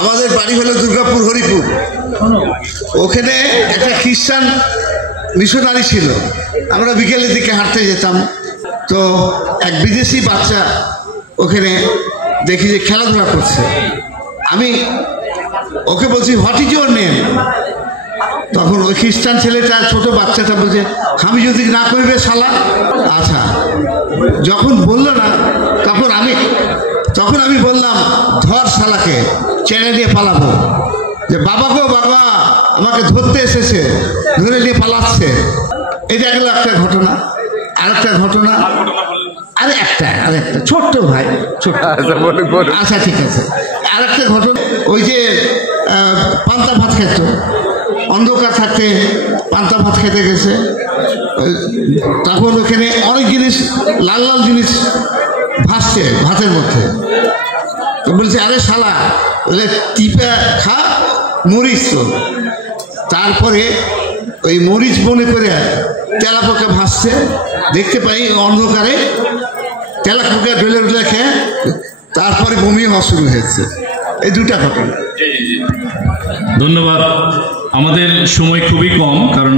আমাদের বাড়ি হলো দুর্গাপুর হরিপুর। ওখানে একটা খ্রিস্টান মিশনারি ছিল। আমরা বিকেলের দিকে হাঁটতে যেতাম, তো এক বিদেশি বাচ্চা ওখানে দেখি যে খেলাধুলা করছে। আমি ওকে বলছি, হোয়াট ইজ ইউর নেম? তখন ওই খ্রিস্টান ছেলেটা, ছোট বাচ্চাটা বলছে, আমি যদি না কইবে শালা। আচ্ছা, যখন বললো না তখন আমি বললাম, ধর শালাকে, চেনে নিয়ে পালাবো। যে বাবা গো বাবা, আমাকে ধরতে এসেছে, ধরে নিয়ে পালাচ্ছে। এটা গেল একটা ঘটনা। আরেকটা ঘটনা, আরেকটা ছোট্ট ভাই, ছোট্ট। আচ্ছা ঠিক আছে, আরেকটা ঘটনা, ওই যে পান্তা ভাত খেত, অন্ধকার থাকতে পান্তা ভাত খেতে গেছে। তখন ওখানে অনেক জিনিস, লাল লাল জিনিস ভাসছে ভাতের মধ্যে। তো বলছে, আরে শালা, বলে টিপা খা, মরিচ তো। তারপরে ওই মরিচ মনে করে তেলাপোকা ভাসছে, দেখতে পাই অন্ধকারে তেলাপোকা ঢলে ঢলে খেয়ে তারপরে বমি হওয়া শুরু হয়েছে। এই দুটা ঘটনা। ধন্যবাদ। আমাদের সময় খুবই কম, কারণ